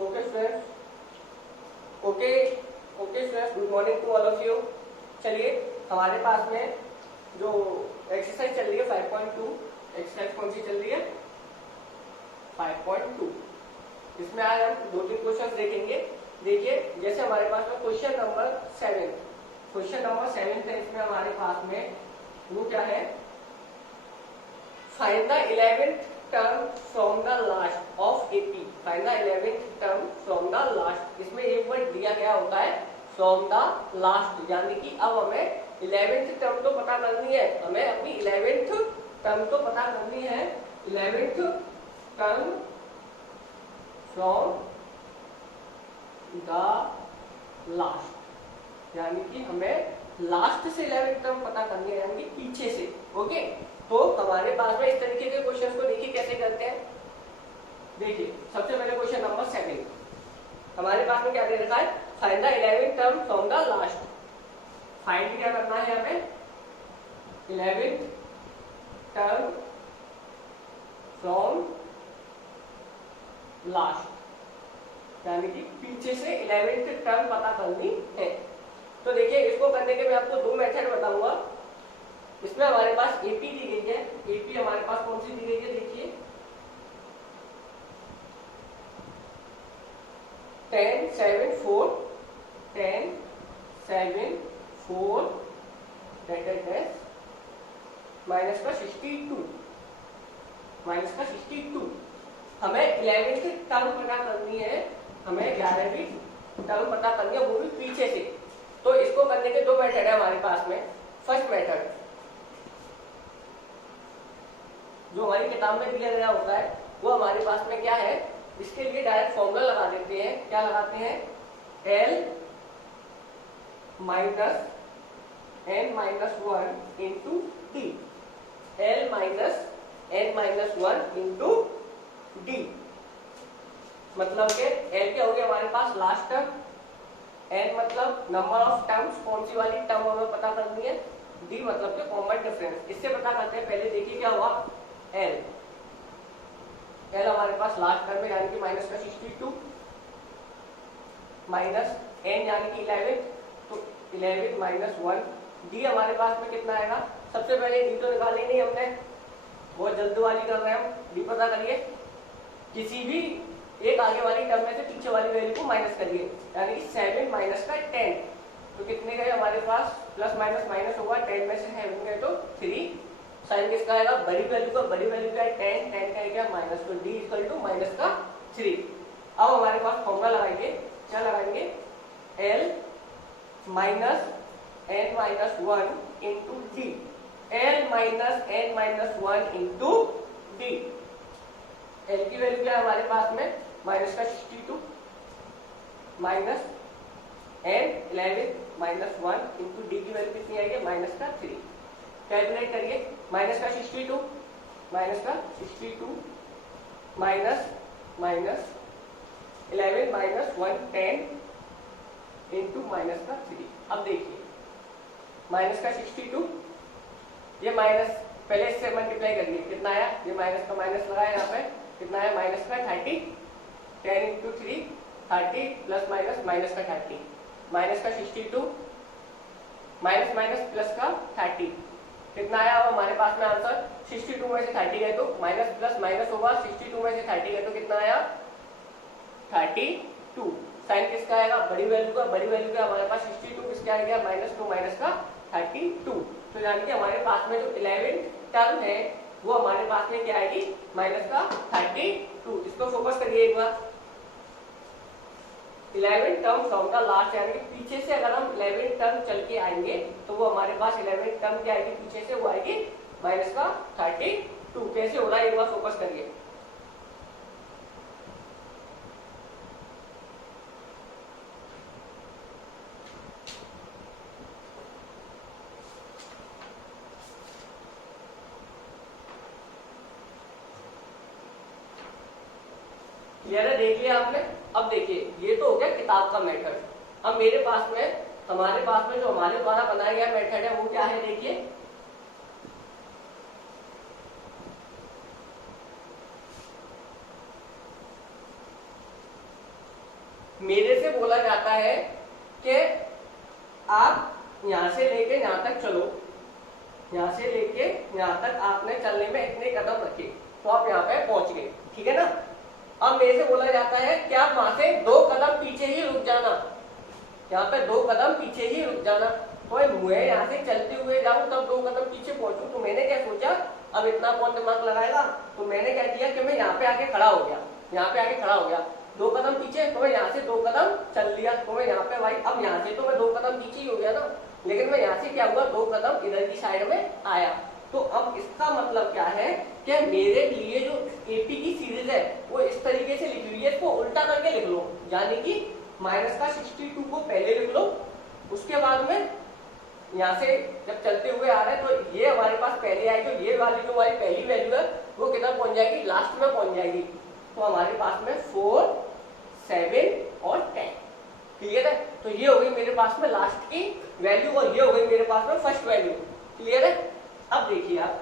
Okay students, okay okay students, good morning to all of you. चलिए हमारे पास में जो एक्सरसाइज चल रही है 5.2, एक्सरसाइज कौन सी चल रही है? 5.2। इसमें आज हम 2-3 क्वेश्चन देखेंगे। देखिए जैसे हमारे पास में क्वेश्चन नंबर 7 है। इसमें हमारे पास में वो क्या है? Find the 11th term from the last of AP. Find the 11th term from the last. इसमें एक वर्ड दिया गया होता है फ्रॉम द लास्ट, यानी कि अब हमें 11th टर्म तो पता करनी है, हमें अपनी 11th टर्म तो पता करनी है। 11th term from the last, यानी कि हमें लास्ट से 11th टर्म पता करनी है, यानी कि पीछे से। ओके, तो हमारे पास में इस तरीके के क्वेश्चंस को देखिए कैसे करते हैं। देखिए सबसे पहले क्वेश्चन नंबर 7 हमारे पास में क्या दे रखा है? Find the 11th term from the last. Find क्या करना है हमें? 11th टर्म फ्रॉम लास्ट, यानी कि पीछे से 11th टर्म पता करनी है। तो देखिए इसको करने के मैं आपको 2 मेथड बताऊंगा। इसमें हमारे पास एपी दी गई है। एपी हमारे पास कौन सी दी गई है? देखिए 10, 7, 4 माइनस का 62 हमें 11th टर्म पता करनी है, हमें 11वीं टर्म पता करनी है, वो भी पीछे से। तो इसको करने के 2 मेथड है हमारे पास में। फर्स्ट मेथड जो हमारी किताब में दिया गया होता है वो हमारे पास में क्या है? इसके लिए डायरेक्ट फॉर्मूला लगा देते हैं। क्या लगाते हैं? L minus n-1 into D. L minus n-1 into D, मतलब के L क्या हो गया हमारे पास? Last term. n मतलब नंबर ऑफ टर्म्स, कौन सी वाली टर्म हमें पता करनी है। d मतलब के कॉमन डिफरेंस। इससे पता करते हैं। पहले देखिए क्या हुआ? L हमारे पास लास्ट टर्म में, यानी कि माइनस का 62 माइनस n यानी कि 11, तो 11 माइनस 1। d हमारे पास में कितना आएगा? सबसे पहले d तो निकाली नहीं हमने, बहुत जल्दबाजी कर रहे हैं हम। d पता करिए, किसी भी एक आगे वाली टर्म में से पीछे वाली वैल्यू को माइनस करिए, यानी कि 7 माइनस का 10, तो कितने गए हमारे पास? प्लस माइनस माइनस होगा, 10 में से 7 गए तो 3। साइन किसका आएगा? बड़ी वैल्यू का। बड़ी वैल्यू का 10 का है क्या? माइनस, तो d इक्वल टू माइनस का 3। अब हमारे पास फॉर्मूला लगाएंगे। क्या लगाएंगे? L minus n-1 into D. L minus n-1 into D. L की वैल्यू क्या है हमारे पास में? माइनस का 62 minus n-11 minus 1 into D की वैल्यू कितनी आएगी? माइनस का 3। कैलकुलेट करिए। माइनस का 62 माइनस 11 माइनस 1 10 इंटू माइनस का 3। अब देखिए माइनस का 62, ये माइनस पहले इससे मल्टीप्लाई करिए, कितना आया? ये माइनस का माइनस लगाया यहाँ पे, कितना आया? माइनस का 30। 10 इंटू 3 30 प्लस माइनस माइनस का 30, माइनस का 62 माइनस माइनस प्लस का 30, कितना आया? अब हमारे पास में आंसर 62 में से 30 गए तो माइनस प्लस माइनस होगा। 62 में से 30 गए तो कितना आया? 32। साइन किसका आएगा? बड़ी वैल्यू का। बड़ी वैल्यू का हमारे पास 62, किसका आ गया? -2 माइनस का 32। तो यानी कि हमारे पास में जो 11th टर्म है वो हमारे पास में क्या आएगी? माइनस का 32। इसको फोकस करिए एक बार। 11th term from the last, यानी कि पीछे से अगर हम 11th टर्म चल के आएंगे तो वो हमारे पास 11th टर्म क्या आएगी? पीछे से वो आएगी माइनस का 32। कैसे हो रहा है एक बार फोकस करिए। क्लियर है? देख लिया आपने। अब देखिए ये तो हो गया किताब का मेथड। अब मेरे पास में, हमारे पास में जो हमारे द्वारा बनाया गया मेथड है वो क्या है? देखिए मेरे से बोला जाता है कि आप यहां से लेके यहां तक चलो, यहां से लेके यहां तक आपने चलने में इतने कदम रखे तो आप यहां पे पहुंच गए, ठीक है ना। अब मेरे से बोला जाता है कि आप वहां से 2 कदम पीछे ही रुक जाना, यहाँ पे 2 कदम पीछे ही रुक जाना। तो मैं यहाँ से चलते हुए जाऊं तब 2 कदम पीछे पहुंचूं, तो मैंने क्या सोचा, अब इतना कौन दिमाग लगाएगा, तो मैंने क्या किया कि मैं यहाँ पे आके खड़ा हो गया, यहाँ पे आके खड़ा हो गया 2 कदम पीछे, तो मैं यहाँ से 2 कदम चल लिया, तो मैं यहाँ पे भाई अब यहाँ से तो मैं 2 कदम पीछे ही हो गया ना, लेकिन मैं यहाँ से क्या हुआ 2 कदम इधर की साइड में आया। तो अब इसका मतलब क्या है कि मेरे लिए जो एपी की सीरीज है वो इस तरीके से लिखी हुई है, इसको उल्टा करके लिख लो, यानी कि माइनस का 62 को पहले लिख लो, उसके बाद में यहाँ से जब चलते हुए आ रहे हैं तो ये हमारे पास पहले आएगी, तो ये वाली जो हमारी पहली वैल्यू है वो किधर पहुंच जाएगी, लास्ट में पहुंच जाएगी। तो हमारे पास में 4, 7 और 10, क्लियर है। तो ये हो गई मेरे पास में लास्ट की वैल्यू और ये हो गई मेरे पास में फर्स्ट वैल्यू, क्लियर है। अब देखिए आप,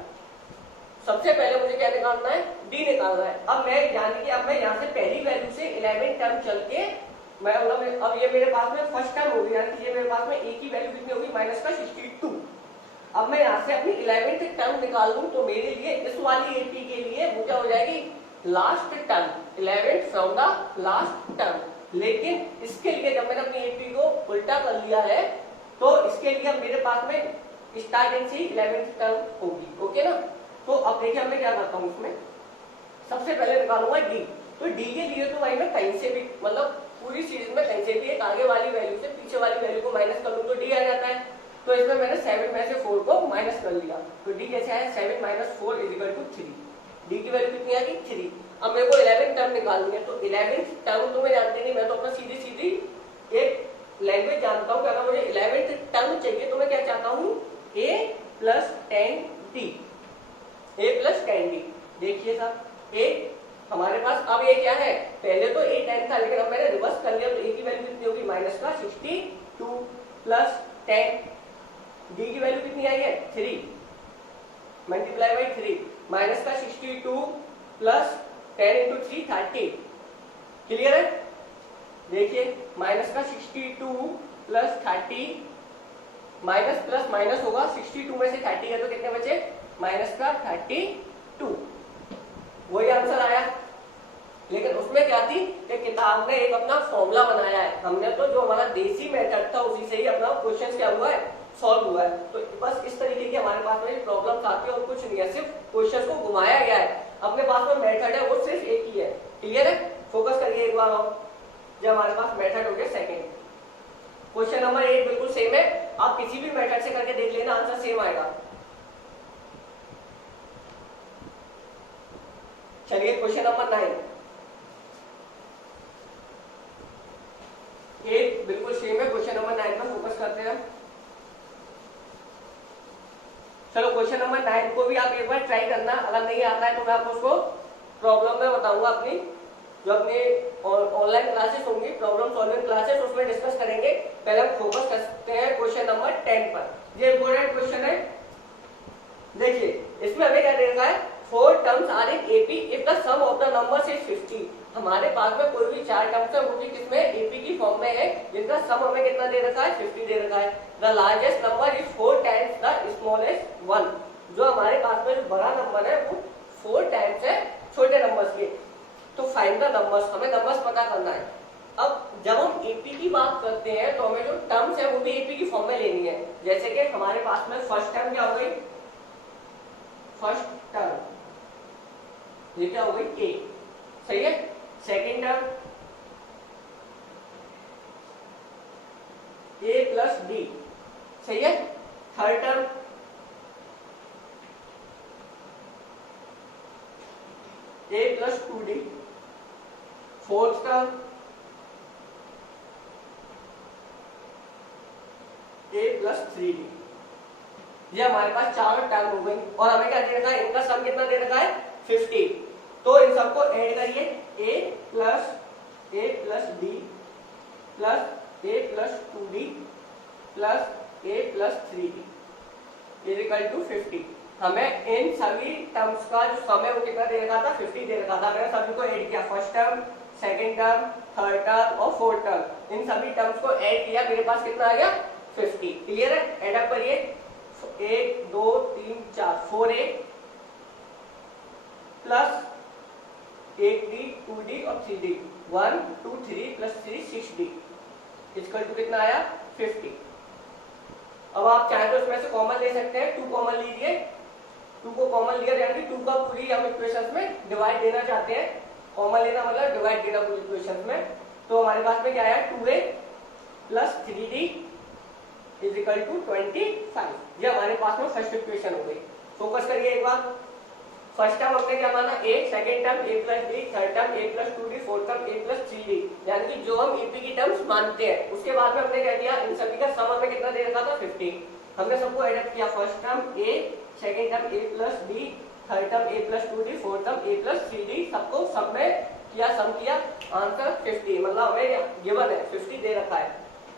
सबसे पहले मुझे क्या निकालना है, डी निकालना है। अब मैं यानी कि अब मैं यहाँ से पहली वैल्यू से 11 टर्म चल के मैं अब ये मेरे पास में फर्स्ट टर्म होगी, यानी कि ये मेरे पास में ए की वैल्यू कितनी होगी, माइनस का 62। अब मैं यहाँ से अपनी 11th टर्म निकाल दूं तो मेरे लिए इस वाली एपी के लिए वो क्या हो जाएगी, last term, 11th from the last term. लेकिन इसके लिए जब मैंने अपनी एपी को उल्टा कर लिया है तो इसके लिए मेरे पास में स्टार्टिंग से 11th टर्म होगी, ओके ना। तो अब देखिए अब मैं क्या करता हूँ, इसमें सबसे पहले निकालूंगा डी। तो डी के लिए तो भाई मैं कहीं से भी, मतलब पूरी सीरीज में कहीं से भी एक आगे वाली वैल्यू से पीछे वाली वैल्यू को माइनस कर लूं तो डी आ जाता है। तो इसमें मैंने 7 में से 4 को माइनस कर लिया, तो डी कैसे आया, 7 - 4 = 3। डी की वैल्यू कितनी आ गई, 3। अब मेरे को 11 टर्म निकालनी है, तो 11 टर्म तो मैं जानते नहीं, मैं तो अपना सीधी सीधी एक लैंग्वेज जानता हूँ कि अगर मुझे 11 टर्म चाहिए तो मैं क्या चाहता हूँ, a + 10d, a + 10d। देखिए साहब, a हमारे पास अब ये क्या है, पहले तो a 10 था लेकिन अब मैंने रिवर्स कर लिया, तो a की वैल्यू कितनी होगी, माइनस का 62 + 10, d की वैल्यू कितनी आई है, 3 × 3, माइनस का 62 + 10 × 3 30, क्लियर है। देखिए माइनस का 62 + 30, माइनस प्लस माइनस होगा, 62 में से 30 है तो कितने बचे, माइनस का 32, वही आंसर आया। लेकिन उसमें क्या थी कि किताब ने एक अपना फॉर्मूला बनाया है, हमने तो जो हमारा देसी मेथड था उसी से ही अपना क्वेश्चन क्या हुआ है, सॉल्व हुआ है। तो बस इस तरीके की हमारे पास में प्रॉब्लम आती है और कुछ नहीं है, सिर्फ क्वेश्चन को घुमाया गया है। अपने पास में मेथड है वो सिर्फ एक ही है, क्लियर है। फोकस करिए एक बार और, जब हमारे पास मेथड हो गया सेकेंड। क्वेश्चन नंबर 8 बिल्कुल सेम है, आप किसी भी मेथड से करके देख लेना, आंसर सेम आएगा। चलिए क्वेश्चन नंबर 9, 8 बिल्कुल सेम है, क्वेश्चन नंबर 9 पर फोकस करते हैं। चलो क्वेश्चन नंबर 9 को भी आप एक बार ट्राई करना, अगर नहीं आता है तो मैं आपको उसको प्रॉब्लम में बताऊंगा, अपनी जो अपनी ऑनलाइन क्लासेस होंगी, प्रॉब्लम सॉल्विंग क्लासेस, उसमें डिस्कस करेंगे। पहले हम फोकस करते हैं क्वेश्चन नंबर 10 पर। ये इंपॉर्टेंट क्वेश्चन है, देखिए इसमें हमें क्या दे रखा है, 4 terms are in AP if the sum of the numbers is 50। हमारे पास में कोई भी 4 टर्म्स है वो भी किसमें, एपी की फॉर्म में है, जिनका सम हमें कितना दे रखा है, 50 दे रखा है। The largest number is 4 times the smallest 1। जो हमारे पास में जो बड़ा नंबर है वो 4 टाइम्स है छोटे नंबर्स के। तो फाइंड द नंबर्स, हमें नंबर्स पता करना है। अब जब हम एपी की बात करते हैं तो हमें जो टर्म्स है वो भी एपी की फॉर्म में लेनी है। जैसे कि हमारे पास में फर्स्ट टर्म क्या हो गई, फर्स्ट टर्म ये क्या हो गई, ए, सही है। सेकेंड टर्म ए प्लस डी, सही है। थर्ड टर्म ए प्लस 2d। फोर्थ टर्म ए प्लस 3d। ये हमारे पास चारों टर्म हो गई और हमें क्या दे रखा है, इनका सम कितना दे रखा है, 50। तो इन सबको ऐड करिए, a plus d plus a plus 2d plus a plus 3d equal to 50। हमें इन सभी टर्म्स का जो सम है वो कितना दे रखा था, 50 दे रखा था। मैंने सभी को ऐड किया, first term, second term, third term और फोर्थ टर्म, इन सभी टर्म्स को ऐड किया, मेरे पास कितना आ गया 50। क्लियर है? ऐड अप करिए, 1 2 3 4 4a प्लस 8d 2d और 3d, 1 2 3 plus 3 6d equal to कितना आया 50। अब आप चाहे तो इसमें से कॉमन ले सकते हैं, 2 कॉमन लीजिए, 2 को कॉमन लिया यानी 2 का पूरी हम इक्वेशंस में डिवाइड देना चाहते हैं, कॉमन लेना मतलब डिवाइड देना पूरी इक्वेशंस में। तो हमारे पास में क्या आया 2a plus 3d is equal to 25। ये हमारे पास में फर्स्ट इक्वेशन हो गई। फोकस करिए एक बार, फर्स्ट टर्म हमने क्या माना a, second term a plus d, third term a plus 2d, fourth term a plus 3d, यानी कि जो हम ep की टर्म्स मानते हैं। उसके बाद में हमने क्या किया, इन सभी का सम हमें कितना दे रखा था 50। हमने सबको ऐड किया, first term a, second term a plus d, third term a plus 2d, fourth term a plus 3d, सबको सब में किया, सम किया, आंसर 50, मतलब हमें गिवन है 50 दे रखा है।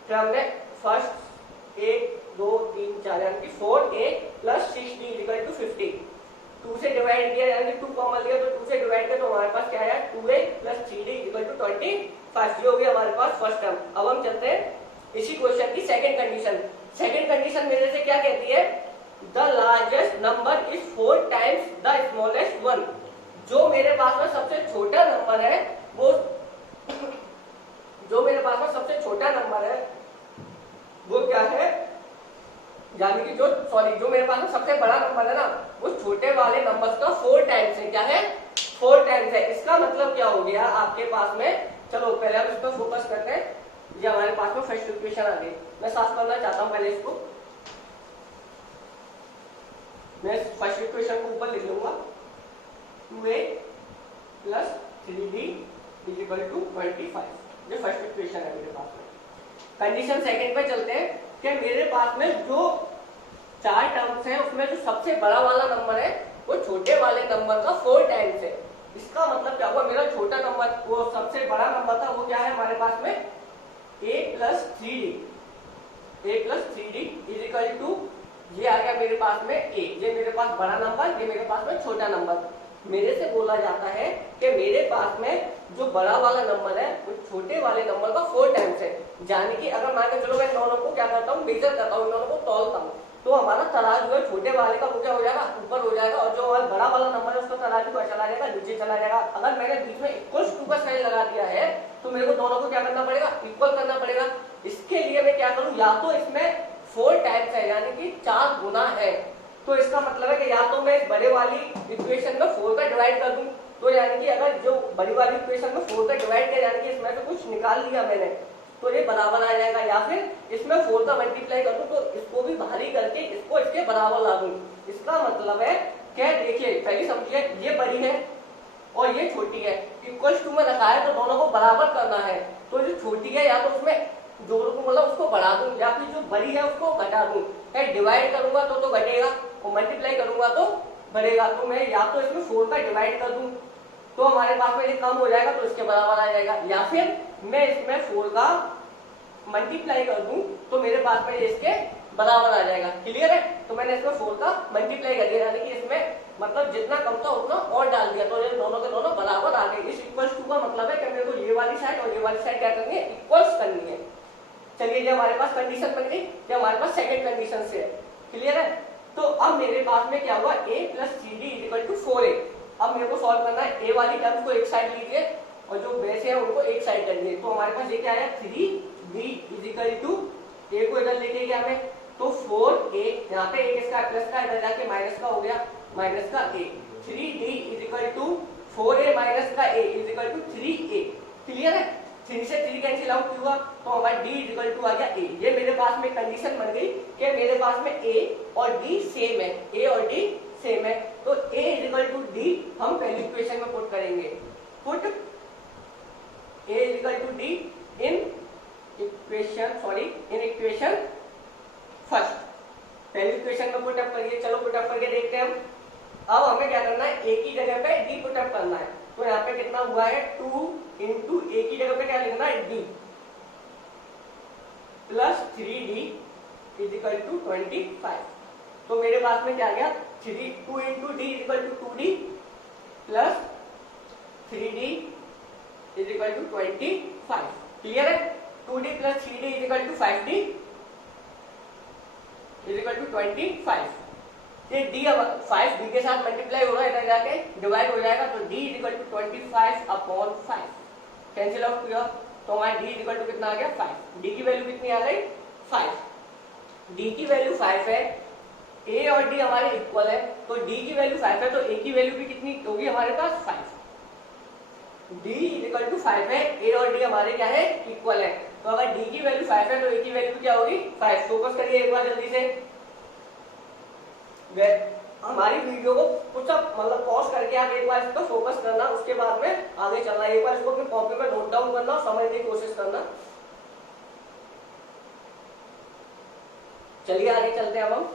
फिर हमने फर्स्ट 1 2 3 4 यानी कि 4a plus 6d equal to 50, 2 से डिवाइड किया यानी कि 2 कॉमन लिया तो 2 से डिवाइड किया तो हमारे पास क्या आया 2a plus 3d equal to 25। ये हो गया हमारे पास फर्स्ट टर्म। अब हम चलते हैं इसी क्वेश्चन की सेकंड कंडीशन। सेकंड कंडीशन मेरे से क्या कहती है, the largest number is 4 times the smallest one. जो मेरे पास में सबसे छोटा नंबर है वो जो मेरे पास में सबसे छोटा नंबर है वो क्या है, यानी कि जो मेरे पास में सबसे बड़ा नंबर है ना वो छोटे वाले नंबर्स का 4 टाइम्स है। क्या है 4 टाइम्स है। इसका मतलब क्या हो गया आपके पास में, चलो पहले हम इस पर फोकस करते हैं। ये हमारे पास में फर्स्ट इक्वेशन आ गई, मैं साफ करना चाहता हूं पहले इसको, मैं फर्स्ट इक्वेशन को ऊपर लिख लूंगा, 2a plus 3d is equal to 25। ये फर्स्ट इक्वेशन है मेरे पास में। कंडीशन सेकंड पे चलते हैं कि मेरे पास में जो 4 टर्म्स हैं उसमें जो सबसे बड़ा वाला नंबर है वो छोटे वाले नंबर का 4 टाइम्स है। इसका मतलब क्या हुआ, मेरा छोटा नंबर वो सबसे बड़ा नंबर था वो क्या है हमारे पास में a plus 3d is equal to, ये आ गया मेरे पास में a, ये मेरे पास बड़ा नंबर, ये मेरे पास में छोटा नंबर। मेरे से बोला जाता है कि मेरे पास में जो बड़ा वाला नंबर है वो छोटे वाले नंबर का 4 टाइम्स है। यानी कि अगर मान के चलो मैं दोनों को क्या करता हूँ, मेजर करता हूँ, दोनों को तौलता हूँ, तो हमारा तराजू है छोटे वाले का वो क्या हो जाएगा ऊपर हो जाएगा, और जो बड़ा वाला नंबर है उसका तराजू का चला जाएगा नीचे चला जाएगा। अगर मैंने बीच में इक्वल टू का साइन लगा दिया है तो मेरे को दोनों को क्या करना पड़ेगा, इक्वल करना पड़ेगा। इसके लिए मैं क्या करूँ, या तो इसमें 4 टाइम्स है यानी कि 4 गुना है, तो इसका मतलब है कि या तो मैं इस बड़े वाली इक्वेशन में 4 का डिवाइड कर दूं, तो यानी कि अगर जो बड़ी वाली इक्वेशन में 4 का डिवाइड किया यानी कि इसमें से कुछ निकाल लिया मैंने तो ये बराबर आ जाएगा, या फिर इसमें 4 का मल्टीप्लाई कर दूं तो इसको भी भारी करके इसको इसके बराबर ला दूं। इसका मतलब है क्या, देखिए पहले समझिए ये बड़ी है और ये छोटी है, इक्वल टू में रखा है तो दोनों को बराबर करना है। तो जो छोटी है या तो उसमें दोनों को मतलब उसको बढ़ा दूं या फिर जो बड़ी है उसको घटा दूं। डिवाइड करूंगा तो घटेगा और मल्टीप्लाई करूंगा तो बढ़ेगा। तो मैं या तो इसमें 4 का डिवाइड कर दूं तो हमारे पास में ये कम हो जाएगा तो इसके बराबर आ जाएगा, या फिर मैं इसमें 4 का मल्टीप्लाई कर दूं तो मेरे पास में ये इसके बराबर आ जाएगा। क्लियर है? तो मैंने इसमें 4 का मल्टीप्लाई कर दिया यानी कि इसमें मतलब जितना कम था उतना और डाल दिया तो ये दोनों के दोनों बराबर आ गए। इस इक्वल्स टू का मतलब है कि मेरे को ये वाली साइड और ये वाली साइड क्या करनी है, इक्वल्स करनी है। चलिए ये हमारे पास कंडीशन बन गई, ये हमारे पास सेकंड कंडीशन से है। क्लियर है? तो अब मेरे पास में क्या हुआ, a plus 3d is equal to 4a। अब मेरे को सॉल्व करना है, a वाली टर्म्स को एक साइड लीजिए और जो बेस है उनको एक साइड कर दिए। तो हमारे पास ये क्या आया 3b is equal to, a को इधर लेके गया मैं तो 4a, यहाँ पे एक इसका प्लस का इधर जाके माइनस का हो गया, माइनस का a, 3d is equal to 4a minus का a is equal to 3a। Clear है? 3 से 3 कैंसिल आउट हुआ तो हमारा d इज इक्वल टू आ गया a। ये मेरे पास में कंडीशन बन गई कि मेरे पास में a और d सेम है, a और d सेम है, तो a is equal to d हम पहली इक्वेशन में पुट करेंगे। Put a is equal to d in equation first, पहली इक्वेशन में पुट अप करिए। चलो पुट अप करके देखते हैं हम। अब हमें क्या करना है, a की जगह पे d पुट अप करना है। तो यहाँ पे कितना हुआ है 2 इंटू a की जगह पे क्या लिखना है d plus 3d is equal to 25। तो मेरे पास में क्या गया 2 into d is equal to 2d plus 3d is equal to 25। Clear है? 2d plus 3d is equal to 5d is equal to 25। ये d अब 5 d के साथ मल्टीप्लाई होगा, इधर जाके डिवाइड हो जाएगा, तो d is equal to 25 upon 5 cancel out किया, तो हमारा d इज इक्वल टू कितना आ गया 5। d की वैल्यू कितनी आ गई 5। d की वैल्यू 5 है, a और d हमारे इक्वल है, तो d की वैल्यू 5 है तो a की वैल्यू भी कितनी होगी हमारे पास 5। d इक्वल टू 5 है, a और d हमारे क्या है इक्वल है, तो अगर d की वैल्यू 5 है तो a की वैल्यू क्या होगी 5। फोकस करिए एक बार जल्दी से, हमारी वीडियो को कुछ मतलब पॉज करके आप एक बार इसको फोकस करना, उसके बाद में आगे चलना। एक बार इसको अपनी कॉपी में नोट डाउन करना, समझने की कोशिश करना। चलिए आगे चलते हैं। अब हम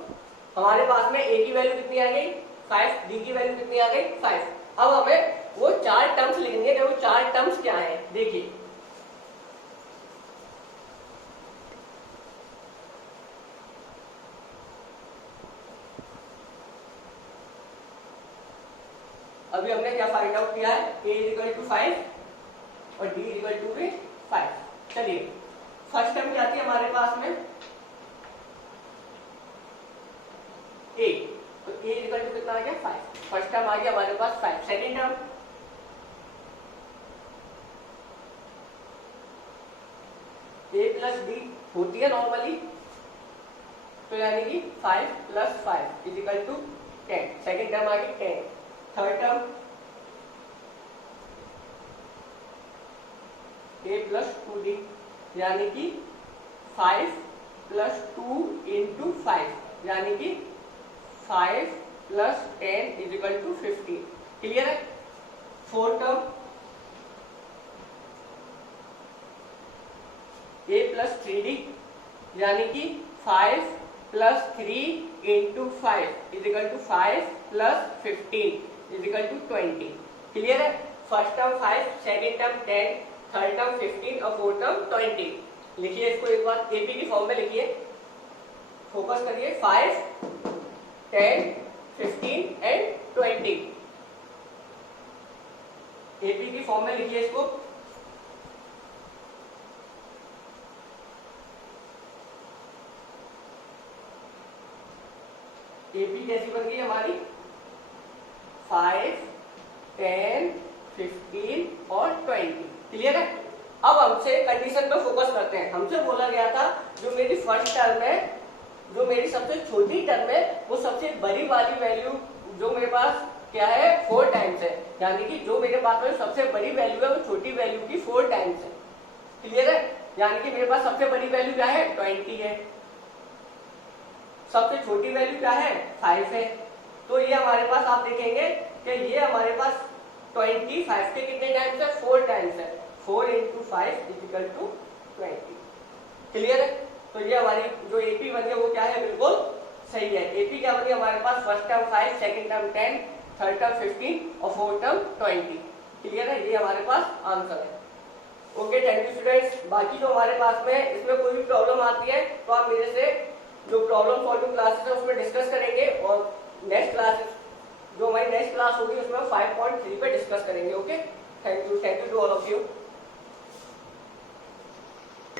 हमारे पास में a की वैल्यू कितनी आ गई 5, d की वैल्यू कितनी आ गई 5। अब हमें वो 4 टर्म्स लिखेंगे, वो 4 टर्म्स क्या है देखिए। अभी हमने क्या फाइंड आउट किया है, a इज इक्वल टू 5 और d इज इक्वल टू 5। चलिए फर्स्ट टर्म क्या थी हमारे पास में a, तो a इज इक्वल टू कितना आ गया 5। फर्स्ट टर्म आ गया हमारे पास 5। Second term a plus d होती है नॉर्मली, तो यानी कि 5 plus 5 is equal to 10। Second term आ गई 10। Third term a plus 2d यानी कि 5 प्लस 2 इंटू 5 यानी कि 5 plus 10 is equal to 15। Clear है? Fourth term a plus 3d यानी कि 5 plus 3 into 5 is equal to 5 plus 15 is equal to 20। Clear है? First term 5, second term 10, third term 15 और fourth term 20। लिखिए इसको एक बार एपी की फॉर्म में लिखिए, फोकस करिए 5, 10, 15 एंड 20। एपी की फॉर्म में लिखिए इसको। एपी कैसी बन गई हमारी 5, 10, 15 और 20। क्लियर है? अब हमसे कंडीशन पे फोकस करते हैं। हमसे बोला गया था जो मेरी फर्स्ट टर्म है, जो मेरी सबसे छोटी टर्म है, वो सबसे बड़ी वाली वैल्यू जो मेरे पास क्या है 4 टाइम्स है, यानी कि जो मेरे पास में सबसे बड़ी वैल्यू है वो छोटी वैल्यू की 4 टाइम्स है। क्लियर है? यानी कि मेरे पास सबसे बड़ी वैल्यू क्या है 20 है, सबसे छोटी वैल्यू क्या है 5 है। तो ये हमारे पास आप देखेंगे कि ये हमारे पास 25 के कितने टाइम्स है 4 टाइम्स है। 4 into 5 is equal to 20। Clear है? तो ये हमारी जो एपी बनी है वो क्या है बिल्कुल सही है। एपी क्या बनी हमारे पास first term 5, second term 10, third term 15 और फोर्थ टर्म 20। क्लियर है? ये हमारे पास आंसर है। Okay, thank you students. बाकी जो हमारे पास में इसमें कोई भी प्रॉब्लम आती है तो आप मेरे से जो प्रॉब्लम सॉल्विंग क्लासेस है उसमें डिस्कस करेंगे, और नेक्स्ट क्लासेस जो हमारी नेक्स्ट क्लास होगी उसमें 5.3 पे डिस्कस करेंगे। Okay, thank you to all of you.